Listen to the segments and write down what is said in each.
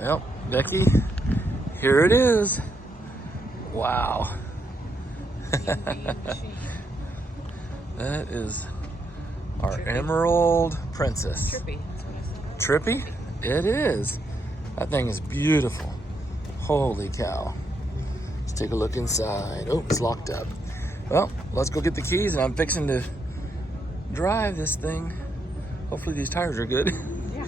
Well, Becky, here it is. Wow. That is our Trippy. Emerald Princess. Trippy. Trippy? It is. That thing is beautiful. Holy cow. Let's take a look inside. Oh, it's locked up. Well, let's go get the keys, and I'm fixing to drive this thing. Hopefully these tires are good. Yeah.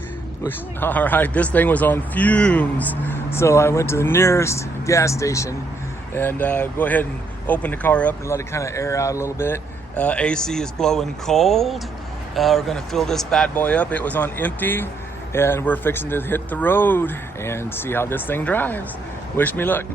All right, this thing was on fumes. So I went to the nearest gas station and go ahead and open the car up and let it kind of air out a little bit. AC is blowing cold. We're gonna fill this bad boy up. It was on empty, and we're fixing to hit the road and see how this thing drives. Wish me luck.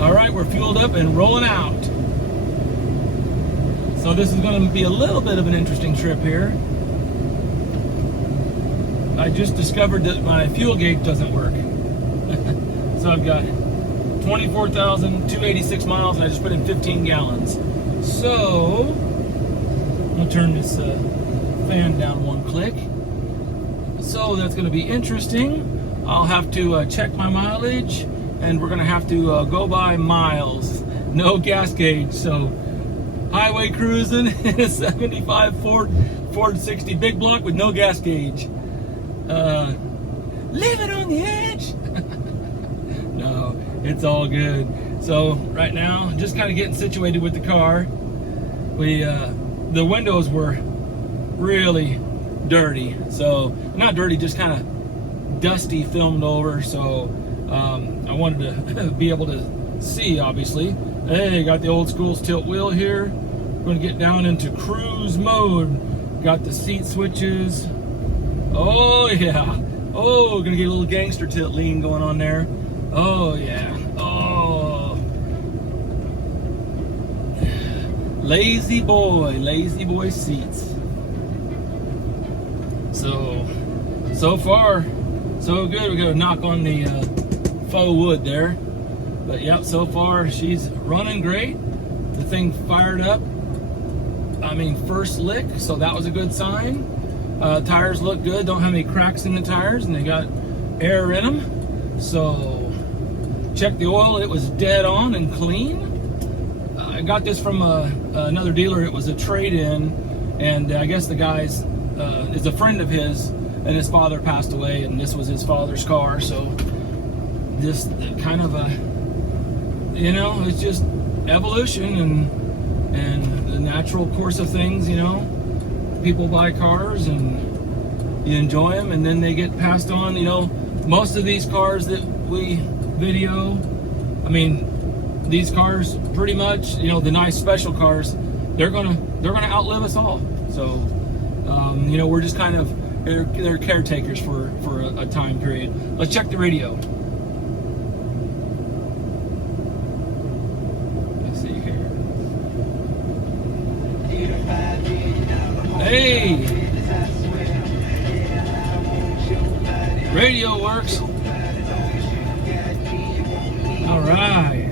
All right, we're fueled up and rolling out. So this is going to be a little bit of an interesting trip here. I just discovered that my fuel gauge doesn't work. So I've got 24,286 miles and I just put in 15 gallons. So I'm going to turn this fan down one click. So that's going to be interesting. I'll have to check my mileage, and we're gonna have to go by miles. No gas gauge, so highway cruising in a 75 Ford 60 big block with no gas gauge. Living on the edge. No, it's all good. So right now, just kind of getting situated with the car. The windows were really dirty. So not dirty, just kind of dusty, filmed over. So I wanted to be able to see, obviously. Hey, got the old school tilt wheel here. We're going to get down into cruise mode. Got the seat switches. Oh, yeah. Oh, we're going to get a little gangster tilt lean going on there. Oh, yeah. Oh. Lazy boy seats. So far, so good. We got to knock on the faux wood there, but yeah, so far she's running great. The thing fired up, I mean, first lick, so that was a good sign. Tires look good, don't have any cracks in the tires, and they got air in them. So check the oil, it was dead on and clean. I got this from another dealer. It was a trade-in, and I guess the guy's is a friend of his, and his father passed away, and this was his father's car. So just kind of a, you know, it's just evolution and the natural course of things. You know, people buy cars and you enjoy them, and then they get passed on. You know, most of these cars that we video, I mean, these cars pretty much, you know, the nice special cars, they're gonna outlive us all. So you know, we're just kind of they're caretakers for a time period. Let's check the radio. Let's see here. Hey, radio works. All right,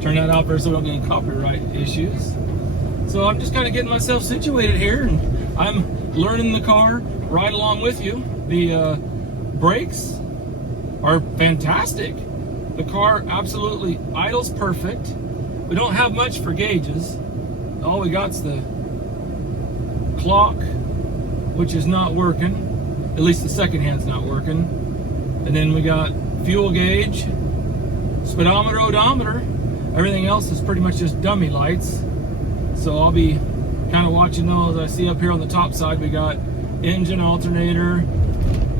turn that out there so we don't get any copyright issues. So I'm just kind of getting myself situated here, and I'm learning the car right along with you. The brakes are fantastic. The car absolutely idles perfect. We don't have much for gauges. All we got's the clock, which is not working. At least the second hand's not working. And then we got fuel gauge, speedometer, odometer. Everything else is pretty much just dummy lights. So I'll be kind of watching those. I see up here on the top side we got engine, alternator.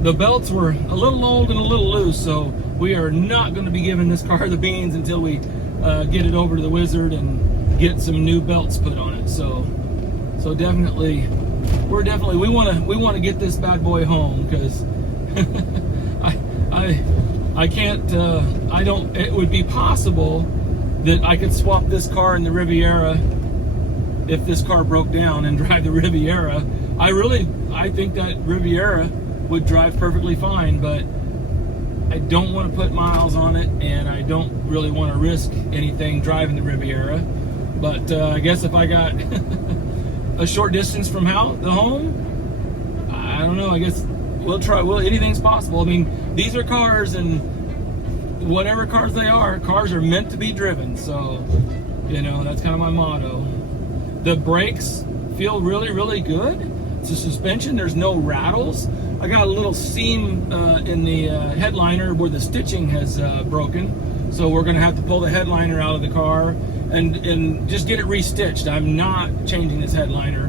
The belts were a little old and a little loose, so we are not going to be giving this car the beans until we get it over to the wizard and get some new belts put on it. So So definitely, we want to get this bad boy home, because I can't, it would be possible that I could swap this car in the Riviera if this car broke down and drive the Riviera. I think that Riviera would drive perfectly fine, but I don't want to put miles on it, and I don't really want to risk anything driving the Riviera. But I guess if I got a short distance from the home, I don't know, I guess we'll try. Well, anything's possible. I mean, these are cars, and whatever cars they are, cars are meant to be driven. So, you know, that's kind of my motto. The brakes feel really, really good. It's a suspension. There's no rattles. I got a little seam in the headliner where the stitching has broken. So we're going to have to pull the headliner out of the car and just get it restitched. I'm not changing this headliner,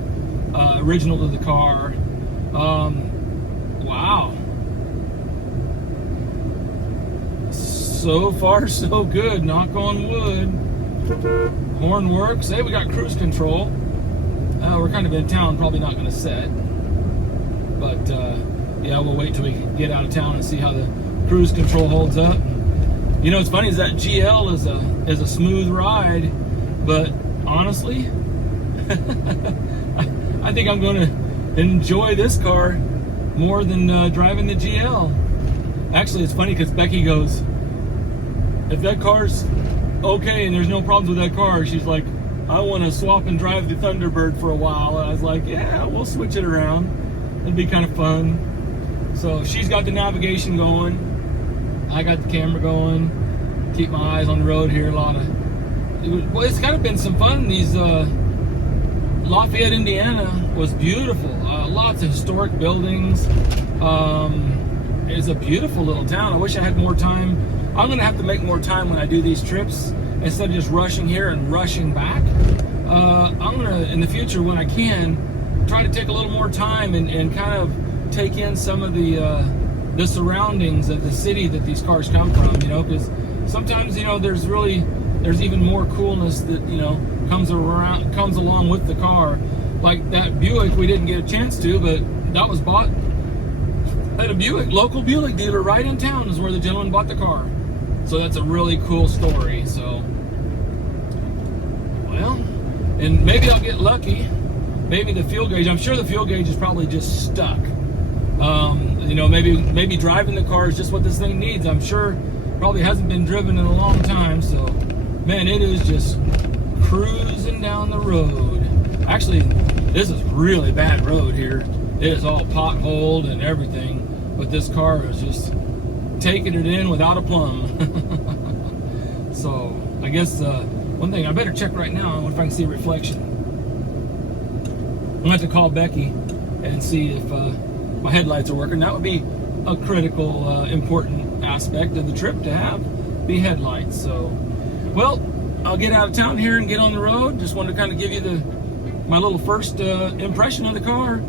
original to the car. Wow. So far, so good. Knock on wood. Horn works. Hey, we got cruise control. We're kind of in town, probably not going to set. But yeah, we'll wait till we get out of town and see how the cruise control holds up. You know, what's funny is that GL is a smooth ride, but honestly, I think I'm going to enjoy this car more than driving the GL. Actually, it's funny because Becky goes, if that car's okay and there's no problems with that car, she's like, I want to swap and drive the Thunderbird for a while. And I was like, yeah, we'll switch it around. It'd be kind of fun. So she's got the navigation going. I got the camera going. Keep my eyes on the road here. It's kind of been some fun. These Lafayette, Indiana was beautiful. Lots of historic buildings. It's a beautiful little town. I wish I had more time. I'm going to have to make more time when I do these trips, instead of just rushing here and rushing back. I'm going to, in the future, when I can, try to take a little more time and kind of take in some of the surroundings of the city that these cars come from, you know, because sometimes, you know, there's even more coolness that, you know, comes along with the car. Like that Buick we didn't get a chance to, but that was bought at a local Buick dealer right in town is where the gentleman bought the car. So that's a really cool story. So, well, and maybe I'll get lucky. Maybe the fuel gauge, I'm sure the fuel gauge is probably just stuck. You know, maybe driving the car is just what this thing needs. I'm sure probably hasn't been driven in a long time. So, man, it is just cruising down the road. Actually, this is really bad road here. It is all potholed and everything. But this car is just taking it in without a plumb. So I guess one thing I better check right now if I can see a reflection. I'm gonna have to call Becky and see if my headlights are working. That would be a critical, important aspect of the trip to have the headlights. So, well, I'll get out of town here and get on the road. Just wanted to kind of give you my little first impression of the car,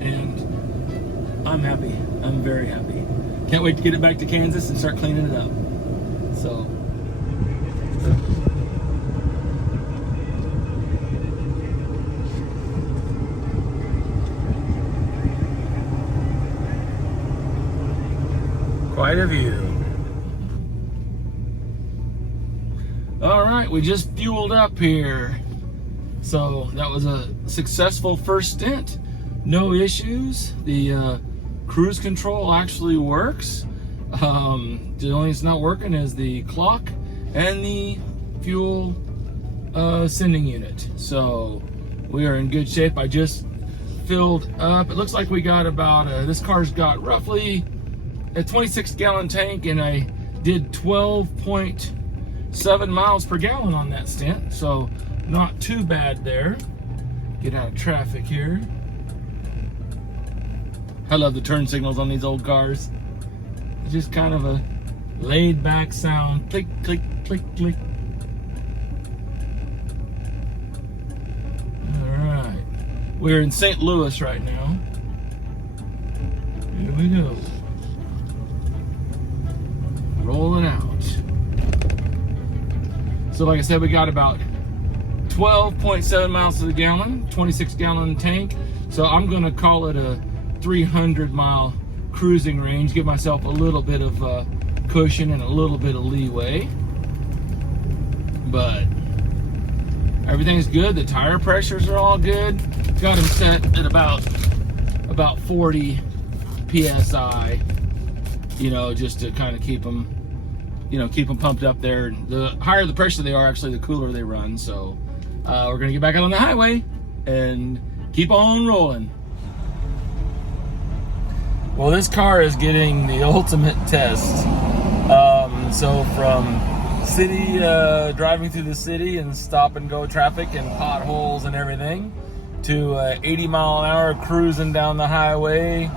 and I'm happy. I'm very happy. Can't wait to get it back to Kansas and start cleaning it up. So. Quite a view. All right, we just fueled up here. So that was a successful first stint. No issues. The cruise control actually works. The only thing that's not working is the clock and the fuel sending unit. So we are in good shape. I just filled up. It looks like we got about, this car's got roughly a 26-gallon tank, and I did 12.7 miles per gallon on that stint. So not too bad there. Get out of traffic here. I love the turn signals on these old cars. It's just kind of a laid back sound. Click, click, click, click. All right. We're in St. Louis right now. Here we go. Rolling out. So like I said, we got about 12.7 miles to the gallon, 26-gallon tank. So I'm going to call it a 300-mile cruising range. Give myself a little bit of cushion and a little bit of leeway. But everything's good. The tire pressures are all good. Got them set at about 40 psi. You know, just to kind of keep them, you know, keep them pumped up there. The higher the pressure they are, actually, the cooler they run. So we're gonna get back out on the highway and keep on rolling. Well, this car is getting the ultimate test. So from city, driving through the city and stop and go traffic and potholes and everything, to 80 mile an hour cruising down the highway,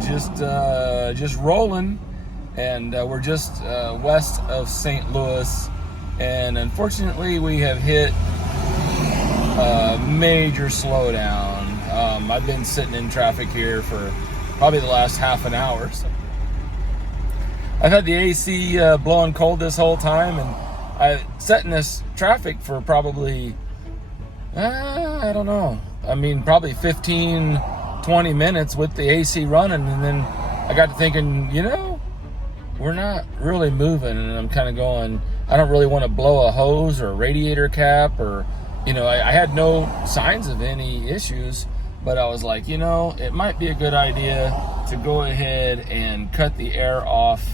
just rolling. And we're just west of St. Louis, and unfortunately we have hit a major slowdown. I've been sitting in traffic here for probably the last half an hour. So I've had the AC blowing cold this whole time, and I sat in this traffic for probably, I don't know, I mean probably 15-20 minutes with the AC running, and then I got to thinking, you know, we're not really moving, and I'm kind of going, I don't really want to blow a hose or a radiator cap, or, you know, I had no signs of any issues, but I was like, you know, it might be a good idea to go ahead and cut the air off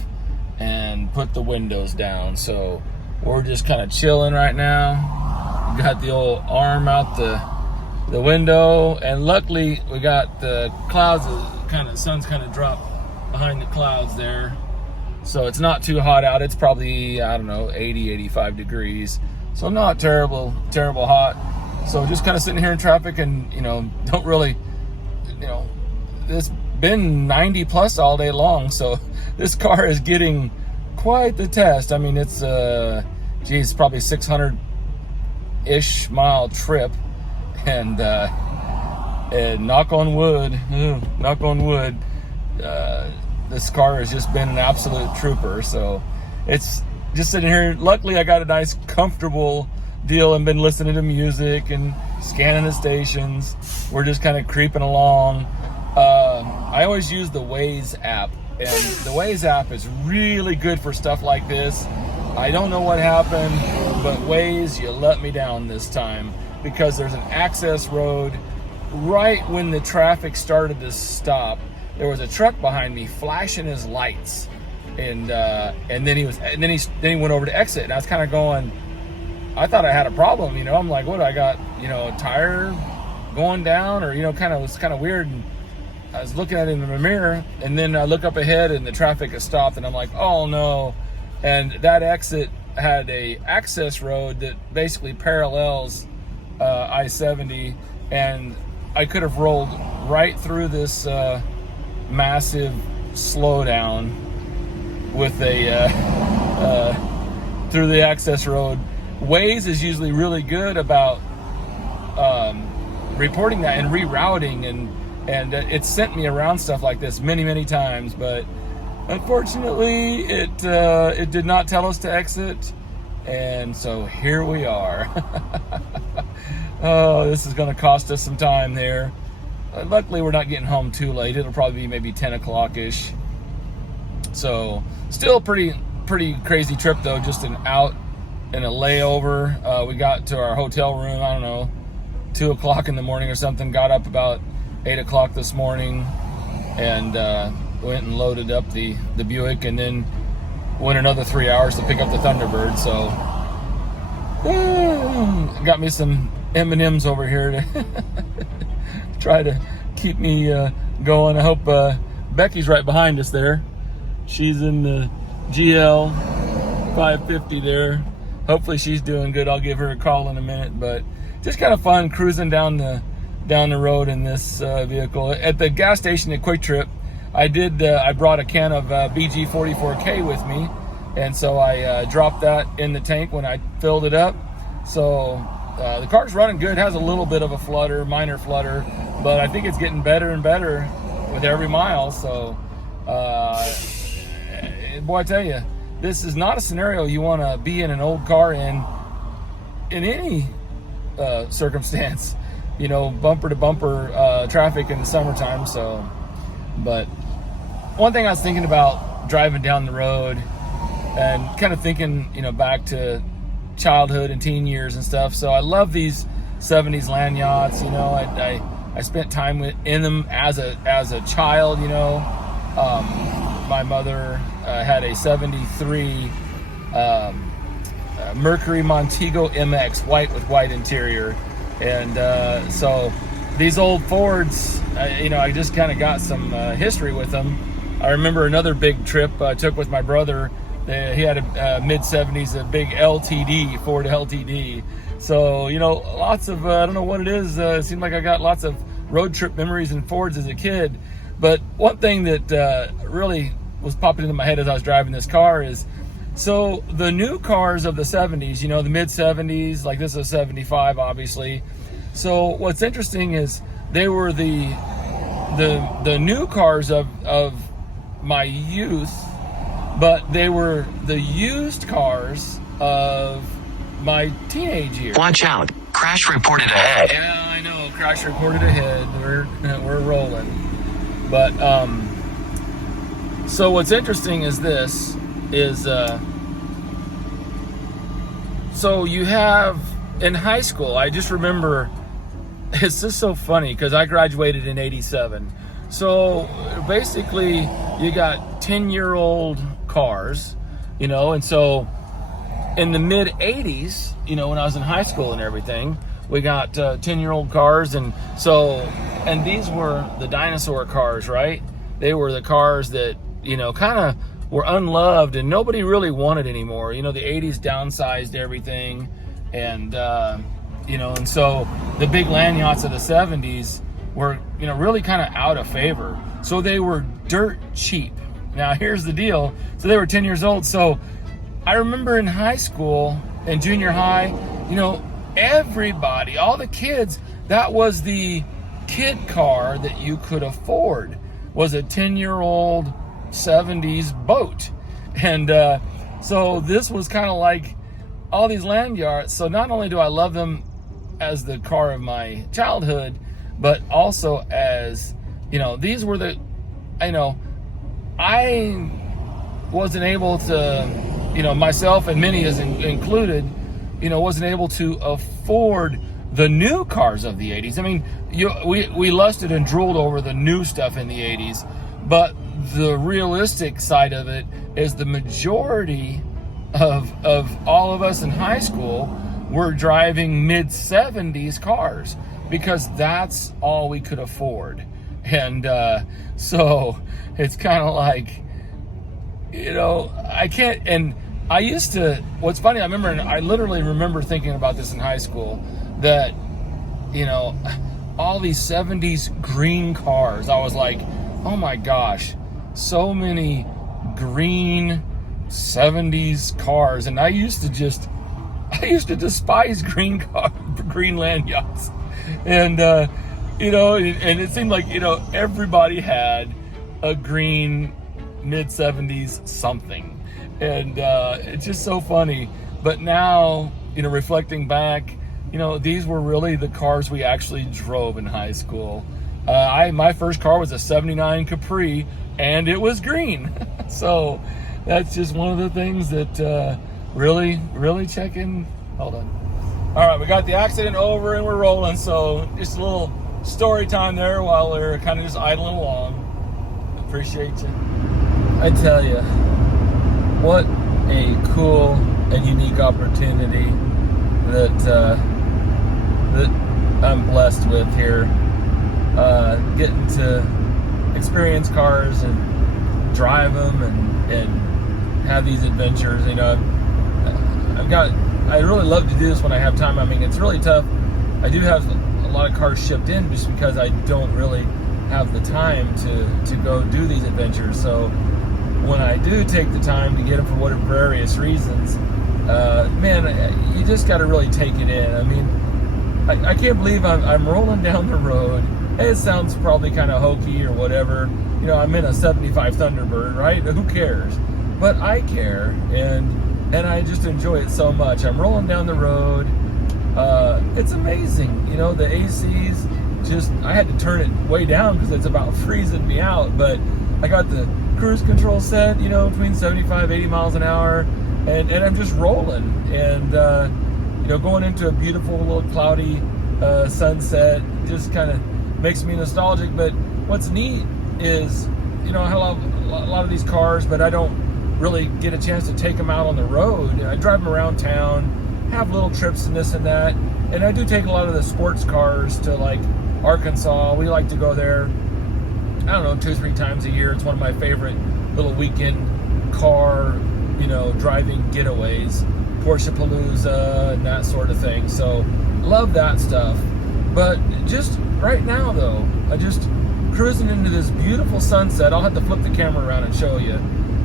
and put the windows down. So we're just kind of chilling right now. Got the old arm out the window, and luckily we got the clouds, sun's kind of dropped behind the clouds there. So it's not too hot out. It's probably, I don't know, 80, 85 degrees. So not terrible hot. So just kind of sitting here in traffic, and, you know, don't really, you know, it's been 90 plus all day long. So this car is getting quite the test. I mean, it's, geez, probably 600-ish mile trip. And knock on wood, this car has just been an absolute trooper. So it's just sitting here. Luckily, I got a nice, comfortable deal and been listening to music and scanning the stations. We're just kind of creeping along. I always use the Waze app, and the Waze app is really good for stuff like this. I don't know what happened, but Waze, you let me down this time, because there's an access road right when the traffic started to stop. There was a truck behind me flashing his lights, and then he went over to exit, and I was kind of going, I thought I had a problem, you know. I'm like, what, I got, you know, a tire going down, or, you know, it was kind of weird. And I was looking at it in the mirror, and then I look up ahead and the traffic has stopped, and I'm like, oh no. And that exit had a access road that basically parallels I-70, and I could have rolled right through this massive slowdown with through the access road. Waze is usually really good about reporting that and rerouting, and it sent me around stuff like this many times, but unfortunately it did not tell us to exit, and so here we are. Oh, this is going to cost us some time there. Luckily, we're not getting home too late. It'll probably be maybe 10 o'clock-ish. So, still a pretty crazy trip, though. Just an out and a layover. We got to our hotel room, I don't know, 2 o'clock in the morning or something. Got up about 8 o'clock this morning, and went and loaded up the Buick, and then went another 3 hours to pick up the Thunderbird. So, got me some M&Ms over here to try to keep me going. I hope Becky's right behind us there. She's in the GL 550 there. Hopefully she's doing good. I'll give her a call in a minute. But just kind of fun cruising down the road in this vehicle. At the gas station at Quick Trip, I brought a can of BG 44K with me, and so I dropped that in the tank when I filled it up. So the car's running good. Has a little bit of a flutter, minor flutter, but I think it's getting better and better with every mile. So, boy, I tell you, this is not a scenario you want to be in an old car in any circumstance, bumper to bumper traffic in the summertime. So, but one thing I was thinking about driving down the road and kind of thinking, back to childhood and teen years and stuff. So I love these 70s land yachts. I spent time in them as a child. My mother had a 73 Mercury Montego MX, white with white interior. And so these old Fords, I just kind of got some history with them. I remember another big trip I took with my brother. He had a mid-70s, a big LTD, Ford LTD. So, lots of, I don't know what it is. It seemed like I got lots of road trip memories in Fords as a kid. But one thing that really was popping into my head as I was driving this car is, so the new cars of the 70s, the mid-70s, like this is a 75, obviously. So what's interesting is they were the new cars of my youth, but they were the used cars of my teenage years. Watch out. Crash reported ahead. Yeah, I know. Crash reported ahead. We're rolling. But so what's interesting is this is so you have in high school, I just remember, it's just so funny because I graduated in 87. So basically you got 10-year-old cars, and so in the mid 80s, when I was in high school and everything, we got 10-year-old cars. And these were the dinosaur cars, right? They were the cars that, kind of were unloved and nobody really wanted anymore. The 80s downsized everything. And, and so the big land yachts of the 70s were, really kind of out of favor. So they were dirt cheap. Now, here's the deal. So they were 10 years old. So I remember in high school and junior high, everybody, all the kids, that was the kid car that you could afford, was a 10-year-old 70s boat. And so this was kind of like all these land yachts. So not only do I love them as the car of my childhood, but also as, these were the, I wasn't able to, myself and many as included, wasn't able to afford the new cars of the 80s. I mean, we lusted and drooled over the new stuff in the 80s, but the realistic side of it is the majority of all of us in high school were driving mid-70s cars because that's all we could afford. And so it's kind of like, I can't, and I used to, what's funny, I literally remember thinking about this in high school, that, all these 70s green cars, I was like, oh my gosh, so many green 70s cars. And I used to despise green land yachts. And, and it seemed like, everybody had a green mid-70s something. And it's just so funny. But now, reflecting back, these were really the cars we actually drove in high school. My first car was a 79 Capri, and it was green. So that's just one of the things that really, really checking. Hold on. All right, we got the accident over and we're rolling. So just a little story time there while we're kind of just idling along. Appreciate you. I tell you, what a cool and unique opportunity that I'm blessed with here. Getting to experience cars and drive them and have these adventures. I really love to do this when I have time. I mean, it's really tough. I do have a lot of cars shipped in just because I don't really have the time to go do these adventures. So when I do take the time to get them for whatever various reasons, man, you just got to really take it in. I mean, I can't believe I'm rolling down the road. It sounds probably kind of hokey or whatever. I'm in a 75 Thunderbird, right? Who cares? But I care, and I just enjoy it so much. I'm rolling down the road, It's amazing. You know, the AC's just, I had to turn it way down because it's about freezing me out, but I got the cruise control set, you know, between 75, 80 miles an hour, and I'm just rolling. And, you know, going into a beautiful little cloudy sunset just kind of makes me nostalgic. But what's neat is, you know, I love a lot of these cars, but I don't really get a chance to take them out on the road. I drive them around town, have little trips and this and that, and I do take a lot of the sports cars to like Arkansas. We like to go there, I don't know, 2-3 times a year. It's one of my favorite little weekend car, you know, driving getaways, Porsche Palooza and that sort of thing. So love that stuff. But just right now though, I just cruising into this beautiful sunset. I'll have to flip the camera around and show you.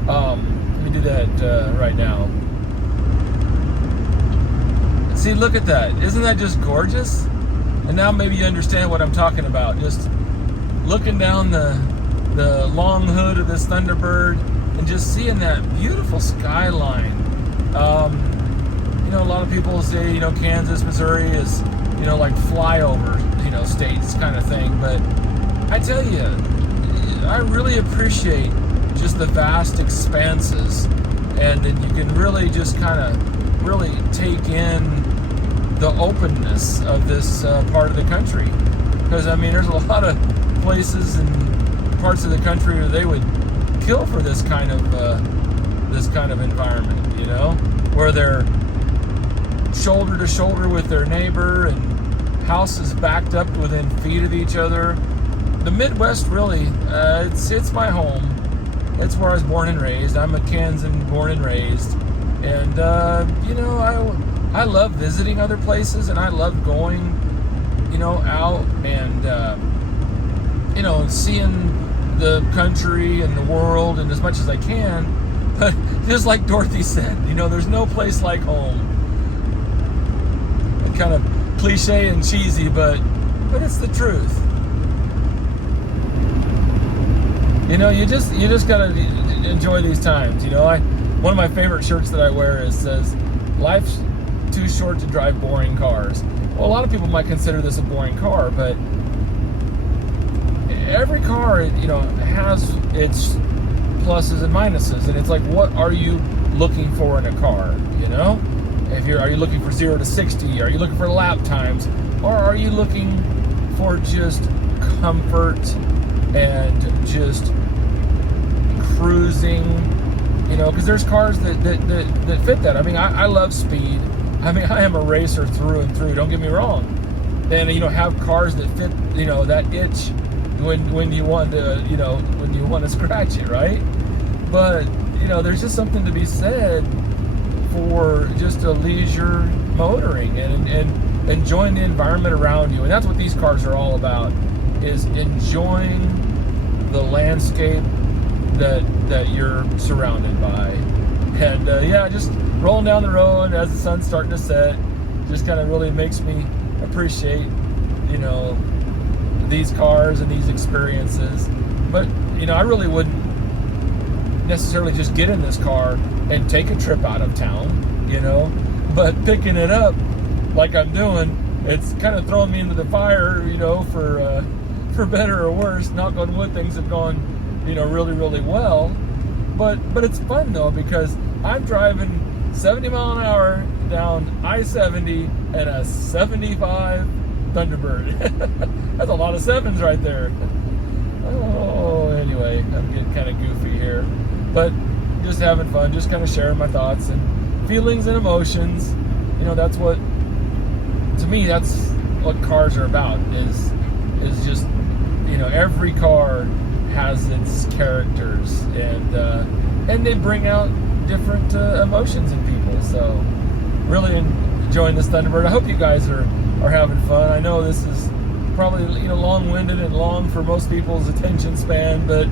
Let me do that right now. See, look at that. Isn't that just gorgeous? And now maybe you understand what I'm talking about. Just looking down the long hood of this Thunderbird and just seeing that beautiful skyline. You know, a lot of people say, you know, Kansas, Missouri is, you know, like flyover, you know, states kind of thing. But I tell you, I really appreciate just the vast expanses, and then you can really just kind of really take in the openness of this part of the country. Because I mean, there's a lot of places and parts of the country where they would kill for this kind of environment, you know, where they're shoulder to shoulder with their neighbor and houses backed up within feet of each other. The Midwest really, it's my home. It's where I was born and raised. I'm a Kansan born and raised. And, you know, I love visiting other places, and I love going, you know, out and, you know, seeing the country and the world and as much as I can. But just like Dorothy said, you know, there's no place like home. And kind of cliche and cheesy, but it's the truth. You know, you just gotta enjoy these times. You know, one of my favorite shirts that I wear says, "Life's too short to drive boring cars." Well, a lot of people might consider this a boring car, but every car, you know, has its pluses and minuses, and it's like, what are you looking for in a car? You know, are you looking for 0 to 60? Are you looking for lap times, or are you looking for just comfort and just cruising? You know, because there's cars that fit that. I mean, I love speed. I mean, I am a racer through and through. Don't get me wrong. And you know, have cars that fit, you know, that itch when you want to, you know, when you want to scratch it, right? But you know, there's just something to be said for just a leisure motoring and enjoying the environment around you. And that's what these cars are all about, is enjoying the landscape that you're surrounded by. And yeah, just rolling down the road as the sun's starting to set just kind of really makes me appreciate, you know, these cars and these experiences. But you know, I really wouldn't necessarily just get in this car and take a trip out of town, you know, but picking it up like I'm doing, it's kind of throwing me into the fire, you know, for better or worse. Knock on wood, things have gone, you know, really, really well. But it's fun though, because I'm driving 70 mile an hour down I-70 and a 75 Thunderbird. That's a lot of sevens right there. Oh, anyway, I'm getting kind of goofy here, but just having fun, just kind of sharing my thoughts and feelings and emotions. You know, that's what, to me, that's what cars are about, is just, you know, every car has its characters, and they bring out different emotions in people. So really enjoying this Thunderbird. I hope you guys are having fun. I know this is probably, you know, long-winded and long for most people's attention span, but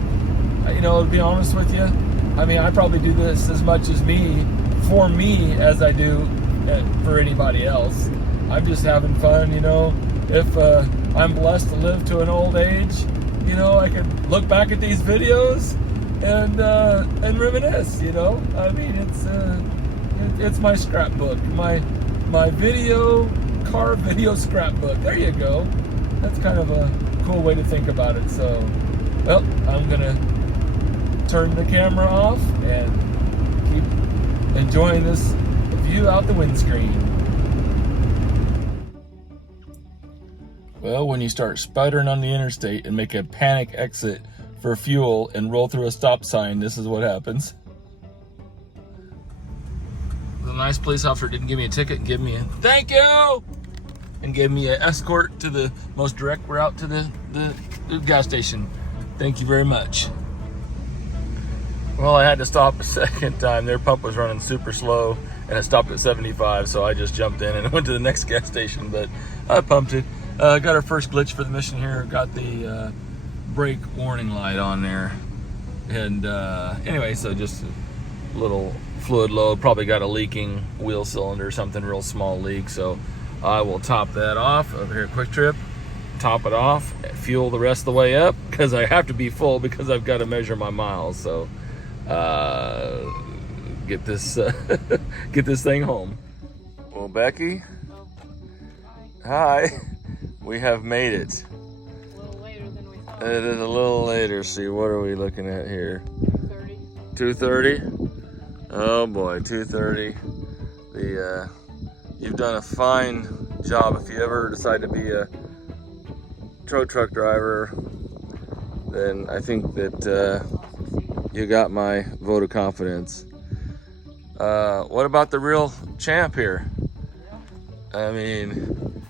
you know, to be honest with you, I mean, I probably do this as much as for me as I do for anybody else. I'm just having fun, you know. If I'm blessed to live to an old age, you know, I can look back at these videos and reminisce, you know. I mean, it's my scrapbook, my video car video scrapbook. There you go. That's kind of a cool way to think about it. So, well, I'm gonna turn the camera off and keep enjoying this view out the windscreen. Well, when you start sputtering on the interstate and make a panic exit for fuel and roll through a stop sign, this is what happens. The nice police officer didn't give me a ticket, give me a thank you, and gave me an escort to the most direct route to the gas station. Thank you very much. Well, I had to stop a second time. Their pump was running super slow and it stopped at 75, so I just jumped in and went to the next gas station, but I pumped it. Got our first glitch for the mission here. Got the brake warning light on there. And anyway, so just a little fluid load. Probably got a leaking wheel cylinder or something, real small leak. So I will top that off over here at Quick Trip. Top it off, fuel the rest of the way up, because I have to be full because I've got to measure my miles. So get this get this thing home. Well, Becky, hi. We have made it. A little later than we thought. It is a little later. See, what are we looking at here? 2:30. 2:30? Oh boy, 2:30. You've done a fine job. If you ever decide to be a tow truck driver, then I think that you got my vote of confidence. What about the real champ here? I mean,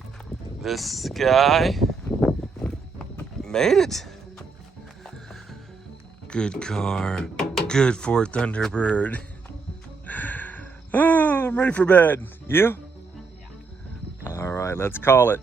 this guy made it. Good car. Good Ford Thunderbird. Oh, I'm ready for bed. You? Yeah. All right, let's call it.